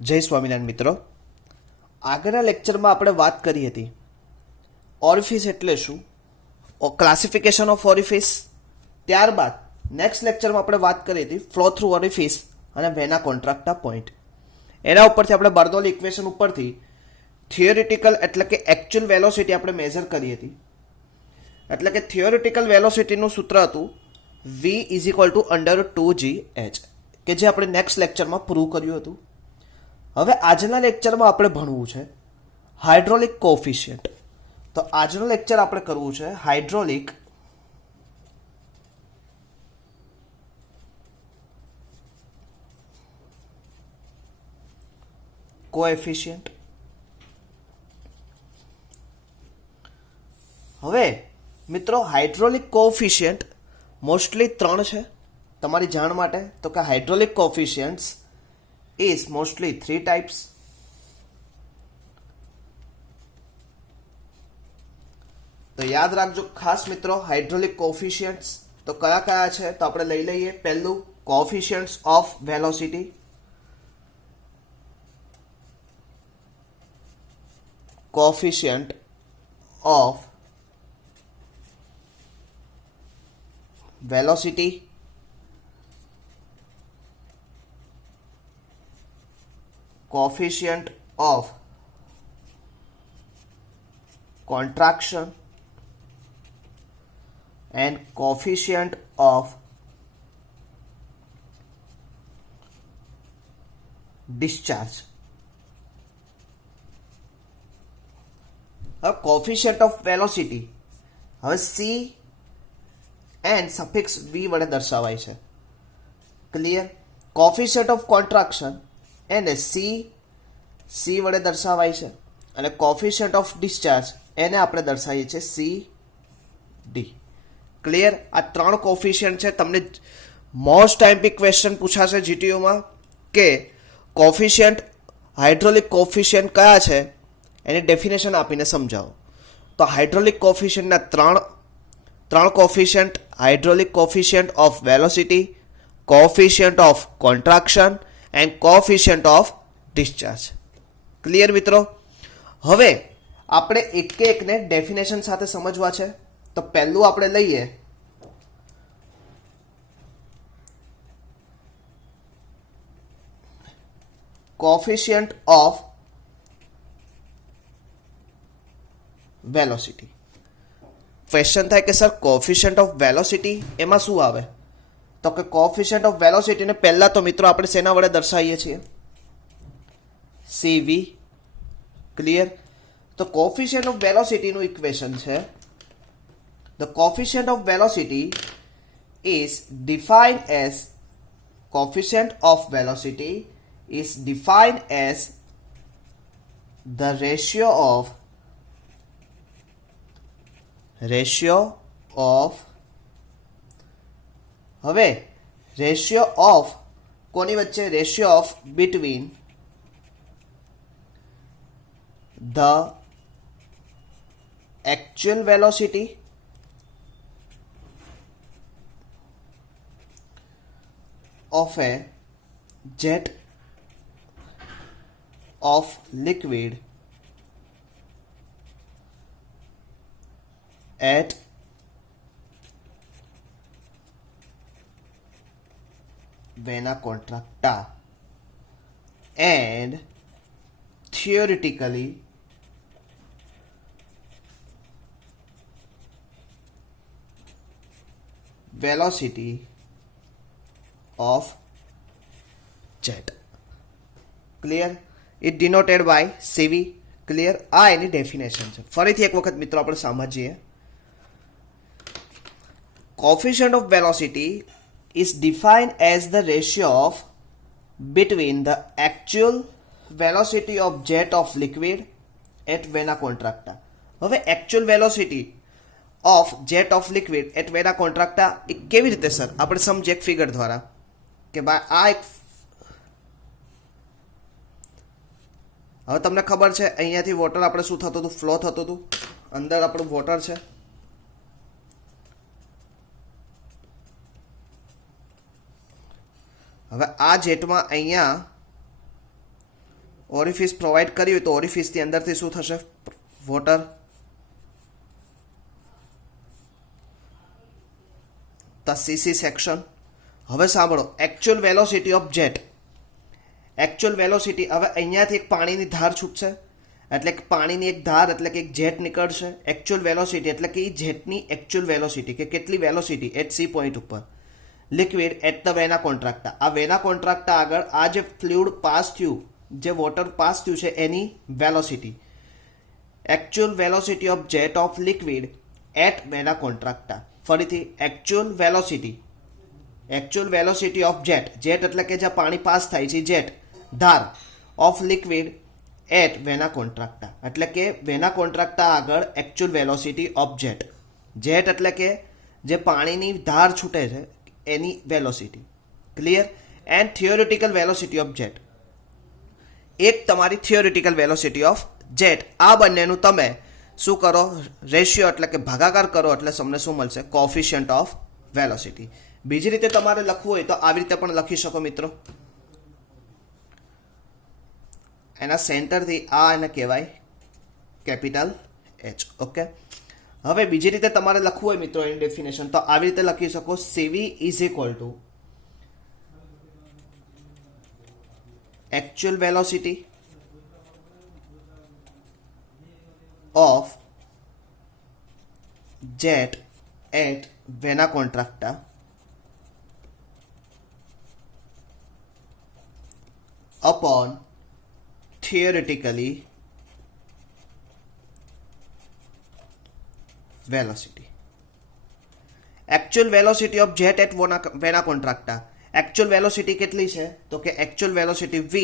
જય સ્વામિનારાયણ મિત્રો, આગળના લેક્ચરમાં આપણે વાત કરી હતી ઓરિફિસ એટલે શું, ક્લાસિફિકેશન ઓફ ઓરિફિસ. ત્યારબાદ નેક્સ્ટ લેક્ચરમાં આપણે વાત કરી હતી ફ્લો થ્રુ ઓરિફિસ અને વેના કોન્ટ્રાક્ટા પોઈન્ટ. એના ઉપરથી આપણે બર્નોલી ઇક્વેશન ઉપરથી થિયોરિટિકલ એટલે કે એકચ્યુઅલ વેલોસિટી આપણે મેઝર કરી હતી. એટલે કે થિયોરિટિકલ વેલોસિટીનું સૂત્ર હતું v is equal two √2gh, કે જે આપણે નેક્સ્ટ લેક્ચરમાં પ્રૂવ કર્યું હતું. હવે આજના લેક્ચરમાં આપણે ભણવું છે હાઇડ્રોલિક કોફિશિયન્ટ. તો આજનું લેક્ચર આપણે કરવું છે હાઇડ્રોલિક કોએફિશિયન્ટ. હવે મિત્રો, હાઇડ્રોલિક કોફિશિયન્ટ મોસ્ટલી 3 છે તમારી જાણ માટે. તો કે હાઇડ્રોલિક કોફિશિયન્ટ્સ is mostly 3 types. તો યાદ રાખજો ખાસ મિત્રો, હાઇડ્રોલિક કોફિશિયન્ટ્સ તો કયા કયા છે તો આપણે લઈ લઈએ. પહેલું coefficients of velocity, coefficient of velocity, coefficient of contraction and coefficient of discharge. હવે coefficient of velocity હવે c and suffix v વડે દર્શાવાય છે. ક્લિયર? coefficient of contraction એને સી વડે દર્શાવાય છે અને કોફિશિયન્ટ ઓફ ડિસ્ચાર્જ એને આપણે દર્શાવીએ છીએ ડી. ક્લિયર? આ 3 કોફિશિયન્ટ છે. તમને મોસ્ટ ટાઈમ ક્વેશ્ચન પૂછાશે જીટીયુમાં કે કોફિશિયન્ટ હાઇડ્રોલિક કોફિશિયન્ટ કયા છે એની ડેફિનેશન આપીને સમજાવો. તો હાઇડ્રોલિક કોફિશિયન્ટના ત્રણ coefficient: hydraulic coefficient of velocity, coefficient of contraction and coefficient of discharge. Clear મિત્રો? હવે આપણે એક એકને ડેફિનેશન સાથે સમજવા છે. તો પહેલું આપણે લઈએ કોફિશિયન્ટ ઓફ વેલોસિટી. ક્વેશ્ચન થાય કે સર કોફિશિયન્ટ ઓફ વેલોસિટી એમાં શું આવે? તો કે કોફિશિયન્ટ ઓફ વેલોસિટીને પહેલા તો મિત્રો આપણે શેના વડે દર્શાવીએ છીએ? સીવી. ક્લિયર? તો કોફિશિયન્ટ ઓફ વેલોસિટીનું ઇક્વેશન છે the coefficient of velocity is defined as the ratio of હવે રેશિયો ઓફ કોની વચ્ચે? Ratio of between the actual velocity of A jet of liquid at vena contracta and theoretically velocity of jet. Clear? It denoted by CV. Clear? આ એની definition છે. ફરીથી એક વખત મિત્રો આપણે સમજીએ. Coefficient of velocity is defined as the ratio of between the actual velocity of jet of liquid at vena contracta. હવે actual velocity of jet of liquid at vena contracta એ કેવી રીતે સર આપણે સમજીએ એક ફિગર દ્વારા કે ભાઈ આ એક હવે તમને ખબર છે અહીંયાથી વોટર આપણે શું થતું હતું? ફ્લો થતું હતું. અંદર આપણું વોટર છે. હવે આ જેટમાં અહીંયા ઓરિફિસ પ્રોવાઈડ કર્યું તો ઓરિફિસની અંદરથી શું થશે? વોટર. The CC section. હવે સાંભળો, actual velocity of jet. Actual velocity, હવે અહીંયાથી એક પાણીની ધાર છૂટશે, એટલે કે પાણીની એક ધાર એટલે કે એક જેટ નીકળશે. એકચ્યુઅલ વેલોસિટી એટલે કે એ જેટની એકચ્યુઅલ વેલોસિટી, કે કેટલી વેલોસિટી એટ સી પોઈન્ટ ઉપર લિક્વિડ એટ ધ વેના કોન્ટ્રાક્ટા. આ વેના કોન્ટ્રાક્ટા આગળ આ જે ફ્લુઇડ પાસ થયું, જે વોટર પાસ થયું છે એની velocity. Actual velocity of jet of liquid at vena contracta. ફરીથી actual velocity of jet. Jet એટલે કે જ્યાં પાણી પાસ થાય છે, જેટ ધાર of liquid at vena contracta, એટલે કે વેના કોન્ટ્રાક્ટા આગળ actual velocity of jet. Jet એટલે કે જે પાણીની ધાર છૂટે છે એની velocity. Clear? And theoretical velocity of jet. એક તમારી થિયોરિટિકલ વેલોસિટી ઓફ જેટ. આ બંનેનું તમે શું કરો? રેશિયો એટલે કે ભાગાકાર કરો એટલે તમને શું મળશે? Coefficient of velocity. બીજી રીતે તમારે લખવું હોય તો આવી રીતે પણ લખી શકો મિત્રો. એના સેન્ટરથી આ એને કહેવાય કેપિટલ એચ. ઓકે, હવે બીજી રીતે તમારે લખવું હોય મિત્રો એની ડેફિનેશન, તો આવી રીતે લખી શકો. CV is equal to actual velocity of jet at vena contracta upon theoretically velocity. Actual velocity of jet at vena contracta. Actual velocity કેટલી છે? તો કે actual velocity v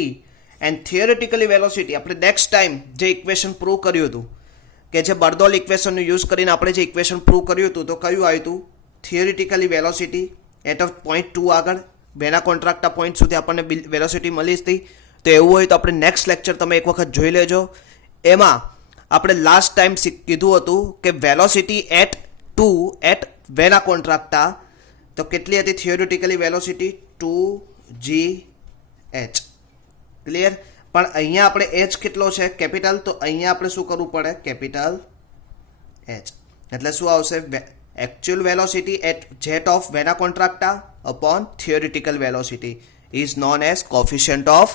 and theoretically velocity. આપણે નેક્સ્ટ ટાઈમ જે equation prove કર્યું હતું, કે જે બર્દોલ ઇક્વેશનનો યુઝ કરીને આપણે જે ઇક્વેશન પ્રૂવ કર્યું હતું, તો કયું આવ્યું હતું? Theoretically velocity at of point 2 આગળ વેના કોન્ટ્રાક્ટા પોઈન્ટ સુધી આપણને વેલોસિટી મળી હતી. તો એવું હોય તો આપણે નેક્સ્ટ લેક્ચર તમે એક વખત જોઈ લેજો. એમાં આપણે લાસ્ટ ટાઈમ કીધું હતું કે velocity at 2 at vena contracta તો કેટલી હતી? Theoretically velocity 2gh. ક્લિયર? પણ અહીંયા આપણે h કેટલો છે? કેપિટલ. તો અહીંયા આપણે શું કરવું પડે? Capital h. એટલે શું આવશે? Actual velocity at jet of vena contracta upon theoretical velocity is known as coefficient of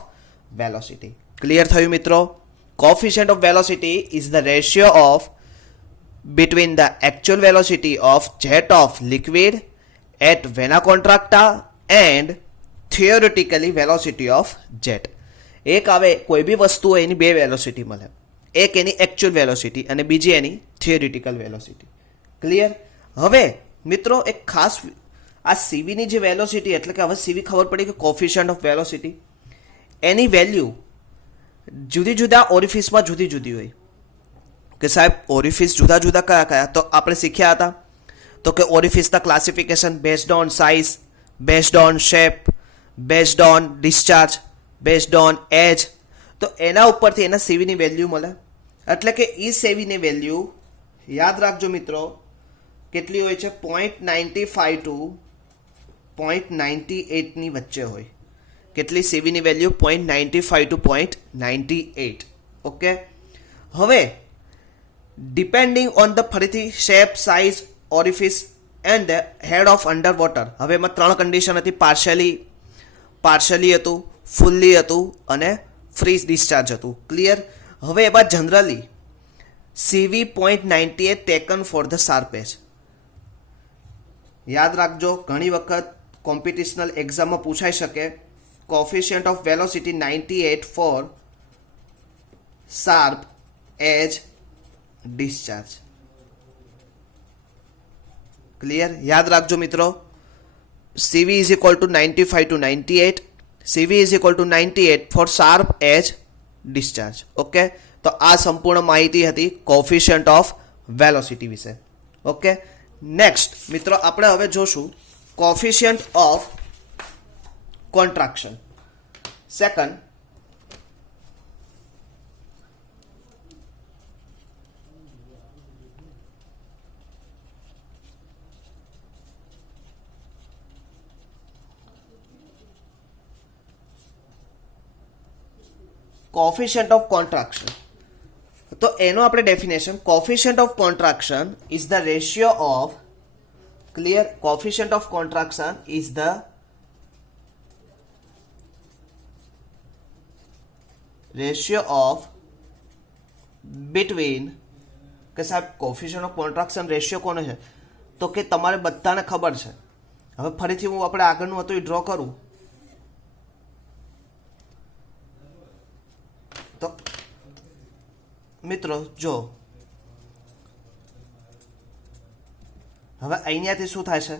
velocity. Clear થયું મિત્રો? Coefficient of velocity is the ratio of between the actual velocity of jet of liquid at vena contracta and theoretically velocity of jet. એક આવે કોઈ બી વસ્તુ હોય એની બે velocity મળે, એક એની એકચ્યુઅલ વેલોસિટી અને બીજી એની થિયોરિટિકલ વેલોસિટી. ક્લિયર? હવે મિત્રો એક ખાસ આ સીવીની જે વેલોસિટી, એટલે કે હવે સીવી ખબર પડી કે coefficient of velocity, any value જુદી જુદા ઓરિફિસમાં જુદી જુદી હોય. કે સાહેબ ઓરિફિસ જુદા જુદા કયા કયા? તો આપણે શીખ્યા હતા તો કે ઓરિફિસના classification based on size, based on shape, based on discharge, based on edge. તો એના ઉપરથી એના સીવીની વેલ્યુ મળે. એટલે કે ઈ સીવીની વેલ્યુ યાદ રાખજો મિત્રો કેટલી હોય છે? 0.95 ટુ 0.98ની વચ્ચે હોય. કેટલી સીવીની વેલ્યુ? 0.95 ટુ 0.98. ઓકે, હવે ડિપેન્ડિંગ ઓન ધ ફરીથી shape, size, orifice and head of under water. હવે એમાં 3 કન્ડિશન હતી. પાર્શલી હતું, ફૂલ્લી હતું અને ફ્રી ડિસ્ચાર્જ હતું. ક્લિયર? હવે એમાં generally CV 0.98 taken for the sharp edge. યાદ રાખજો, ઘણી વખત કોમ્પિટિશનલ એક્ઝામમાં પૂછાઈ શકે coefficient of velocity 98 for sharp edge discharge. Clear? યાદ રાખજો મિત્રો, CV is equal to 95 to 98, CV is equal to 98 for sharp edge discharge. Okay, તો આ સંપૂર્ણ માહિતી હતી કોફિશિયન્ટ ઓફ વેલોસિટી વિશે. ઓકે, નેક્સ્ટ મિત્રો આપણે હવે જોશું coefficient of contraction. Second, coefficient of contraction. તો એનું આપણે definition, coefficient of contraction is the ratio of, clear, coefficient of contraction is the ratio of between, કે સાહેબ કોફિશિયન્ટ ઓફ કોન્ટ્રાક્શન રેશિયો કોને છે, તો કે તમારે બધાને ખબર છે. હવે ફરીથી હું આપણે આગળનું હતું એ ડ્રો કરું તો મિત્રો જો હવે અહીંયાથી શું થાય છે,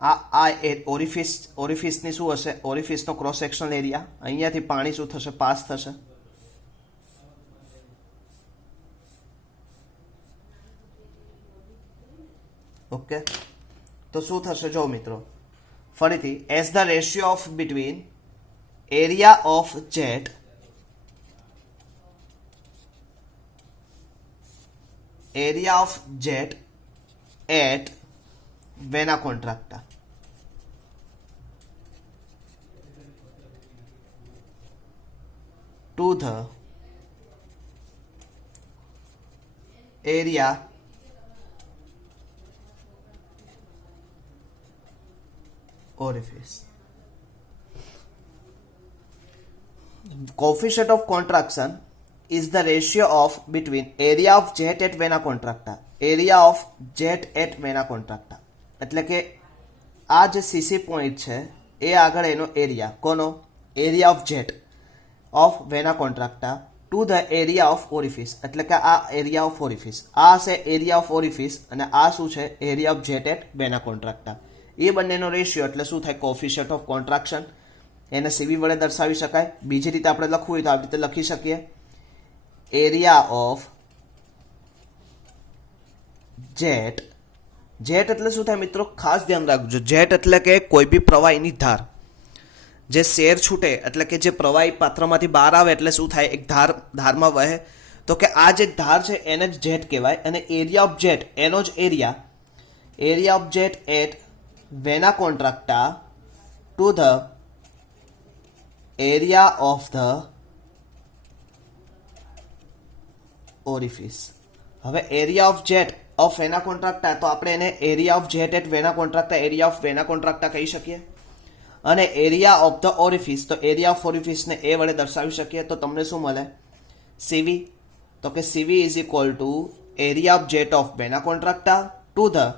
આ ઓરિફિસની શું હશે, ઓરિફિસનો ક્રોસ સેક્શનલ એરિયા, અહીંયાથી પાણી શું થશે, પાસ થશે. ઓકે, તો શું થશે જો મિત્રો ફરીથી, as the ratio of between area of jet at vena contracta to the area orifice. Coefficient of contraction is the ratio of between area of jet at vena contracta, area of jet at vena contracta. એટલે કે આ જે CC point છે એ આગળ એનો area, કોનો area of jet of vena contracta to the area of orifice, એટલે કે આ એરિયા ઓફ ઓરિફિસ, આ છે એરિયા ઓફ ઓરિફિસ અને આ શું છે area of jet at vena કોન્ટ્રાક્ટા. એ બંનેનો રેશિયો એટલે શું થાય, કોફિશિયન્ટ ઓફ કોન્ટ્રાક્શન. એને સીવી વડે દર્શાવી શકાય. બીજી રીતે આપણે લખવું હોય તો આવી રીતે લખી શકીએ, એરિયા ઓફ જેટ. જેટ એટલે શું થાય મિત્રો, ખાસ ધ્યાન રાખજો, જેટ એટલે કે કોઈ બી પ્રવાહીની ધાર, જે શેર છૂટે એટલે કે જે પ્રવાહી પાત્રમાંથી બહાર આવે એટલે શું થાય, એક ધારમાં વહે. તો કે આ જે ધાર છે એને જ જેટ કહેવાય. અને એરિયા ઓફ જેટ એનો જ area of jet at vena contracta to the area of the orifice. હવે area of jet of vena contracta, તો આપણે એને area of jet at vena contracta, area of vena contracta કહી શકીએ. અને area of the orifice, તો area of ઓરિફિસને A વડે દર્શાવી શકીએ. તો તમને શું મળે, સીવી. તો કે CV is equal to area of jet of vena contracta to the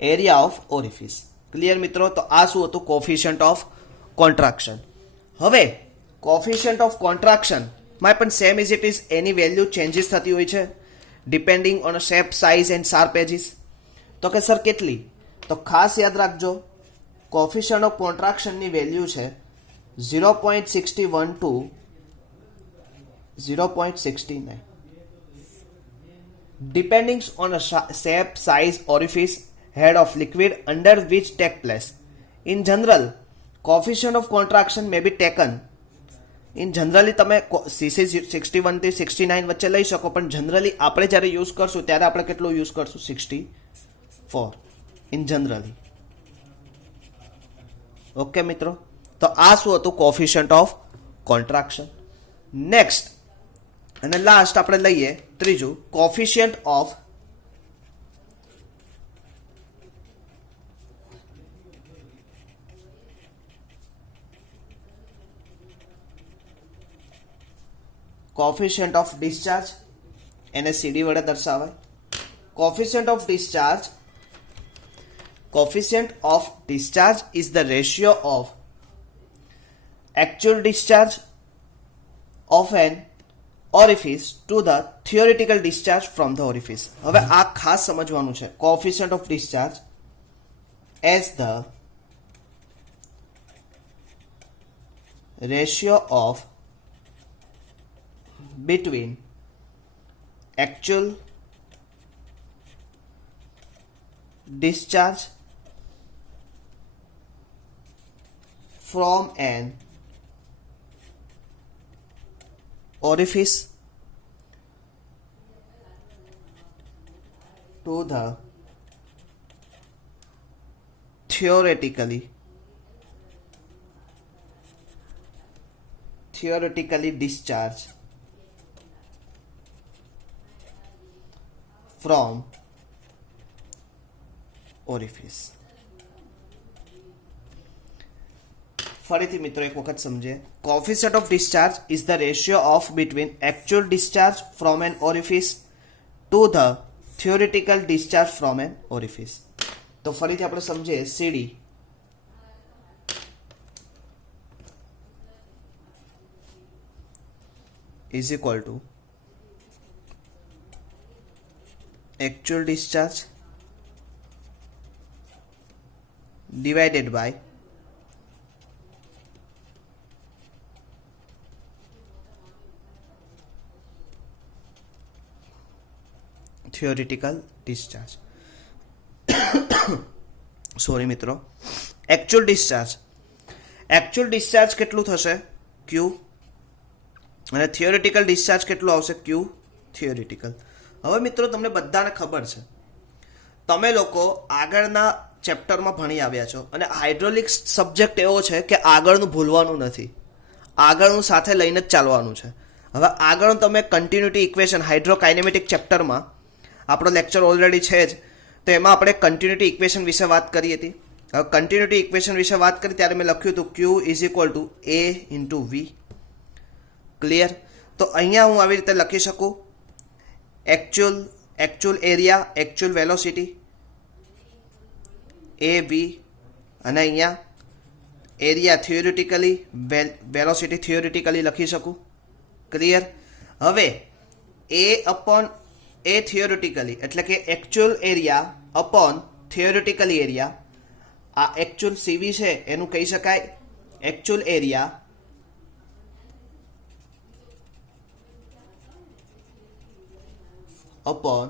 area of orifice. Clear મિત્રો? તો આ શું હતું, કોફિશિયન્ટ ઓફ કોન્ટ્રાક્શન. હવે કોફિશિયન્ટ ઓફ કોન્ટ્રાક્શન માં પણ સેમ ઇઝ ઇટ ઇઝ એની વેલ્યુ ચેન્જીસ થતી હોય છે depending on shape, size and sharp edges. તો કે સર કેટલી, તો ખાસ યાદ રાખજો, કોફિશિયન્ટ ઓફ કોન્ટ્રાક્શનની વેલ્યુ છે 0.61 to 0.69 depending on shape, size, orifice, head of liquid under which take place. In general, coefficient of contraction may be taken. In generally તમે CC 61 થી 69 વચ્ચે લઈ શકો, પણ જનરલી આપણે જ્યારે યુઝ કરશું ત્યારે આપણે કેટલું યુઝ કરશું, 64 ઇન જનરલી. ઓકે મિત્રો, તો આ શું હતું, કોફિશિયન્ટ ઓફ કોન્ટ્રાક્શન. નેક્સ્ટ અને લાસ્ટ આપણે લઈએ ત્રીજું, coefficient of coefficient of discharge, એને સીડી વડે દર્શાવાય. Coefficient of discharge, coefficient of discharge is the ratio of actual discharge of an orifice to the theoretical discharge from the orifice. હવે આ ખાસ સમજવાનું છે, coefficient of discharge as the ratio of between actual discharge from an orifice to the theoretically discharge from orifice. ફરીથી મિત્રો એક વખત સમજે. Coefficient of discharge is the ratio of between actual discharge from an orifice to the theoretical discharge from an orifice. તો ફરીથી આપણે સમજીએ. CD is equal to actual discharge divided by theoretical discharge. Sorry મિત્રો, actual discharge કેટલું થશે? Q. અને theoretical discharge કેટલું આવશે? Q theoretical. હવે મિત્રો તમને બધાને ખબર છે, તમે લોકો આગળના ચેપ્ટરમાં ભણી આવ્યા છો અને હાઇડ્રોલિક્સ સબ્જેક્ટ એવો છે કે આગળનું ભૂલવાનું નથી, આગળનું સાથે લઈને જ ચાલવાનું છે. હવે આગળ તમે કન્ટિન્યુટી ઇક્વેશન હાઇડ્રોકાઇનેમેટિક ચેપ્ટરમાં આપણો લેક્ચર ઓલરેડી છે જ, તો એમાં આપણે કન્ટિન્યુટી ઇક્વેશન વિશે વાત કરી હતી. હવે કન્ટિન્યુટી ઇક્વેશન વિશે વાત કરી ત્યારે મેં લખ્યું હતું Q is equal to A into V. Clear? તો અહીંયા હું આવી રીતે લખી શકું actual area, actual velocity A V, અને અહીંયા એરિયા થિયોરિટિકલી, વેલોસિટી થિયોરિટિકલી લખી શકું. ક્લિયર? હવે એ અપોન એ થિયોરિટિકલી એટલે કે actual area upon theoretically area, આ એકચ્યુઅલ સીવી છે એનું કહી શકાય actual area upon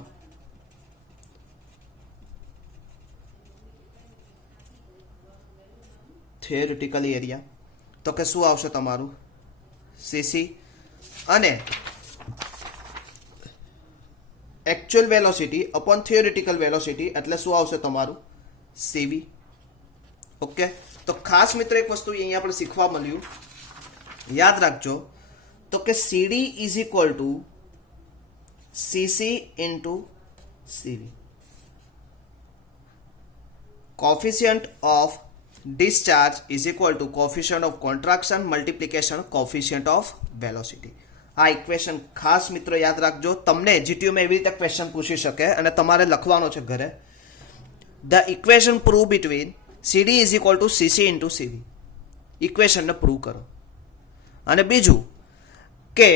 theoretically area. તો કે શું આવશે તમારું? સીસી. અને actual velocity upon theoretical velocity એટલે શું આવશે તમારું? સીવી. ઓકે. તો ખાસ મિત્રો એક વસ્તુ અહીંયા આપણે શીખવા મળ્યું, યાદ રાખજો, તો કે CD is equal to CC into CV. Coefficient of discharge is equal to coefficient of contraction multiplication coefficient of velocity. આ ઇક્વેશન ખાસ મિત્રો યાદ રાખજો, તમને જીટીયુમાં એવી રીતે ક્વેશ્ચન પૂછી શકે અને તમારે લખવાનો છે ઘરે. The equation prove between CD is equal to CC into CV. ઇક્વેશનને પ્રૂવ કરો. અને બીજું કે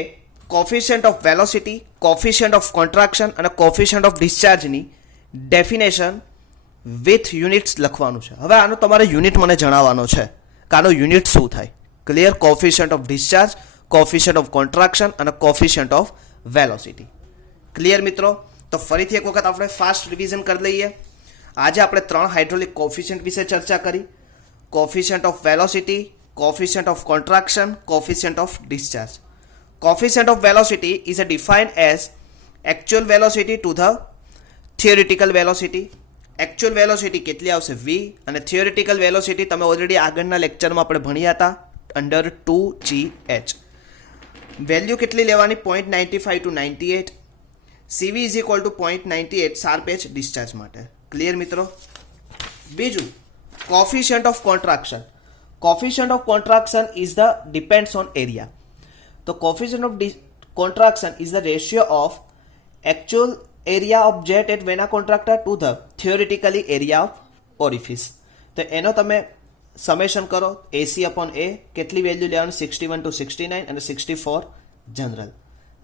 coefficient of velocity, coefficient of contraction અને કોફિશિયન્ટ ઓફ ડિસ્ચાર્જની ડેફિનેશન વિથ યુનિટ્સ લખવાનું છે. હવે આનો તમારે યુનિટ મને જણાવવાનો છે કે આનો યુનિટ શું થાય. Clear? Coefficient of discharge, coefficient of contraction અને કોફિશિયન્ટ ઓફ વેલોસિટી. ક્લિયર મિત્રો? તો ફરીથી એક વખત આપણે ફાસ્ટ રિવિઝન કરી લઈએ. આજે આપણે 3 હાઇડ્રોલિક કોફિશિયન્ટ વિશે ચર્ચા કરી. Coefficient of velocity, coefficient of contraction, coefficient of discharge. Coefficient of velocity is defined as actual velocity two the theoretical velocity. Actual velocity કેટલી આવશે? v. અને થિયોરિટિકલ વેલોસિટી તમે ઓલરેડી આગળના લેક્ચરમાં આપણે ભણ્યા હતા, અંડર 2gh. વેલ્યુ કેટલી લેવાની? 0.95 to 98. cv is equal to 0.98 sharp edge discharge માટે. ક્લિયર મિત્રો? બીજું coefficient of contraction. Coefficient of contraction is the depends on area. તો coefficient of contraction is the ratio of actual area of jet at vena contractor to the theoretically area of orifice. તો એનો તમે summation કરો. AC upon A કેટલી value લેવાની? 61 to 69 અને 64 general.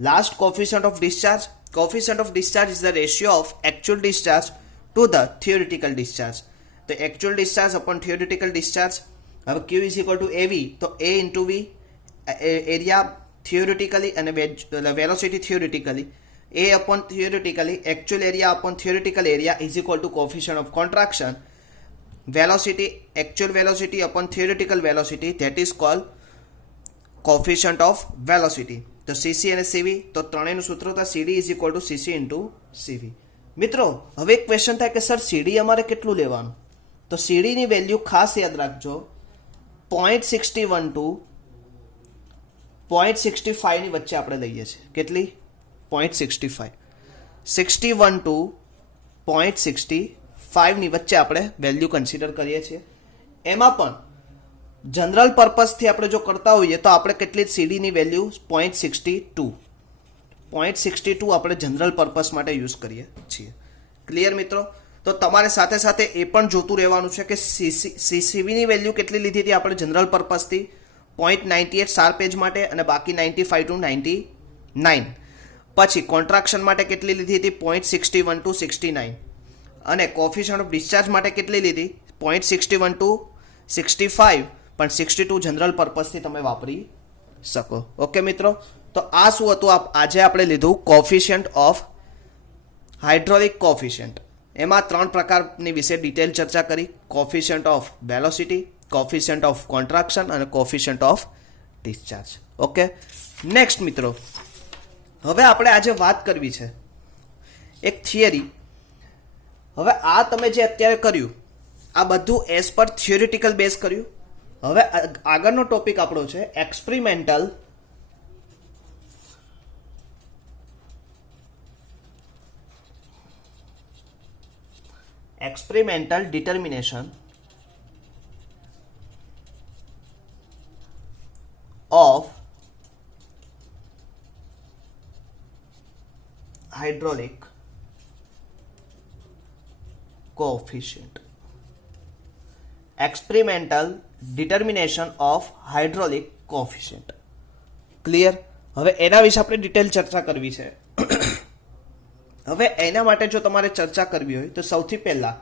Last coefficient of discharge. Coefficient of discharge is the ratio of actual discharge to the theoretical discharge. તો actual discharge upon theoretical discharge. હવે Q is equal to AV, તો A into V, area theoretically અને velocity theoretically. A upon theoretically, actual area upon theoretical area is equal to coefficient of contraction. Velocity, actual velocity upon theoretical velocity, that is called coefficient of velocity. તો CC અને CV, તો ત્રણેયનું સૂત્ર હતા CD is equal to CC into CV. મિત્રો હવે એક question થાય કે સર CD અમારે કેટલું લેવાનું? તો CD ની વેલ્યુ ખાસ યાદ રાખજો, 0.61 to 0.65 ની વચ્ચે આપણે લઈએ છીએ. કેટલી? 0.65. 61 ટુ 0.65 ની વચ્ચે આપણે વેલ્યુ કન્સિડર કરીએ છીએ. એમાં પણ જનરલ પર્પઝથી આપણે જો કરતા હોઈએ તો આપણે કેટલી સીડીની વેલ્યુ 0.62 આપણે જનરલ પર્પઝ માટે યુઝ કરીએ છીએ. ક્લિયર મિત્રો? તો તમારે સાથે સાથે એ પણ જોતું રહેવાનું છે કે સીસીવીની વેલ્યુ કેટલી લીધી હતી આપણે જનરલ પર્પઝથી 0.98 સાર પેજ માટે અને બાકી 95 ટુ 99. પછી કોન્ટ્રાક્શન માટે કેટલી લીધી હતી 0.61 ટુ 69 અને કોફિશિયન્ટ ઓફ ડિસ્ચાર્જ માટે કેટલી લીધી 0.61 ટુ 65 પણ 62 જનરલ પર્પઝથી તમે વાપરી શકો. ઓકે મિત્રો, તો આ શું હતું? આજે આપણે લીધું કોફિશિયન્ટ ઓફ હાઇડ્રોલિક કોફિશિયન્ટ. એમાં 3 પ્રકારની વિશે ડિટેલ ચર્ચા કરી: coefficient of velocity, coefficient of contraction અને coefficient of discharge. Okay, next મિત્રો, હવે આપણે આજે વાત કરવી છે એક થિયરી. હવે આ તમે જે અત્યારે કર્યું આ બધું એઝ પર થિયોરિટિકલ બેઝ કર્યું. હવે આગળનો ટોપિક આપણો છે experimental determination of hydraulic coefficient. Experimental determination of hydraulic coefficient. Clear? હવે એના વિશે આપણે ડિટેલ ચર્ચા કરવી છે. હવે એના માટે જો તમારે ચર્ચા કરવી હોય તો સૌથી પહેલા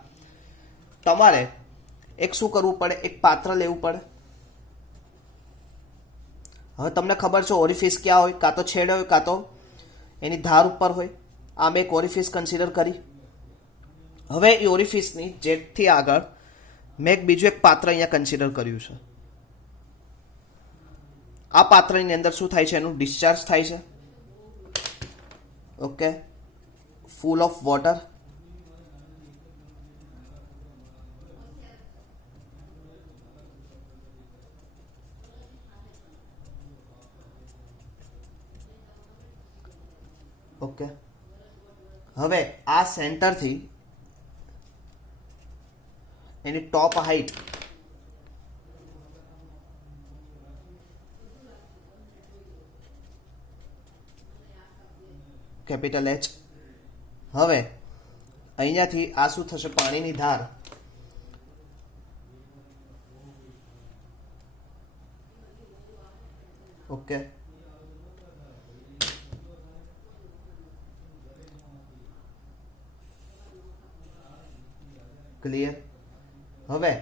તમારે એક શું કરવું પડે? એક પાત્ર લેવું પડે. હવે તમને ખબર છે ઓરિફિસ ક્યાં હોય? કાં તો છેડે હોય કાં તો એની ધાર ઉપર હોય. આ મેં એક ઓરિફિસ કન્સિડર કરી. હવે એ ઓરિફિસની જેટથી આગળ મેં એક બીજું એક પાત્ર અહીંયા કન્સિડર કર્યું છે. આ પાત્રની અંદર શું થાય છે? એનું ડિસ્ચાર્જ થાય છે. Okay, full of water. Okay, હવે આ સેન્ટરથી એની ટોપ હાઈટ કેપિટલ એચ. હવે અહીંયાથી આ શું થશે? પાણીની ધાર ઓકે, ક્લિયર? હવે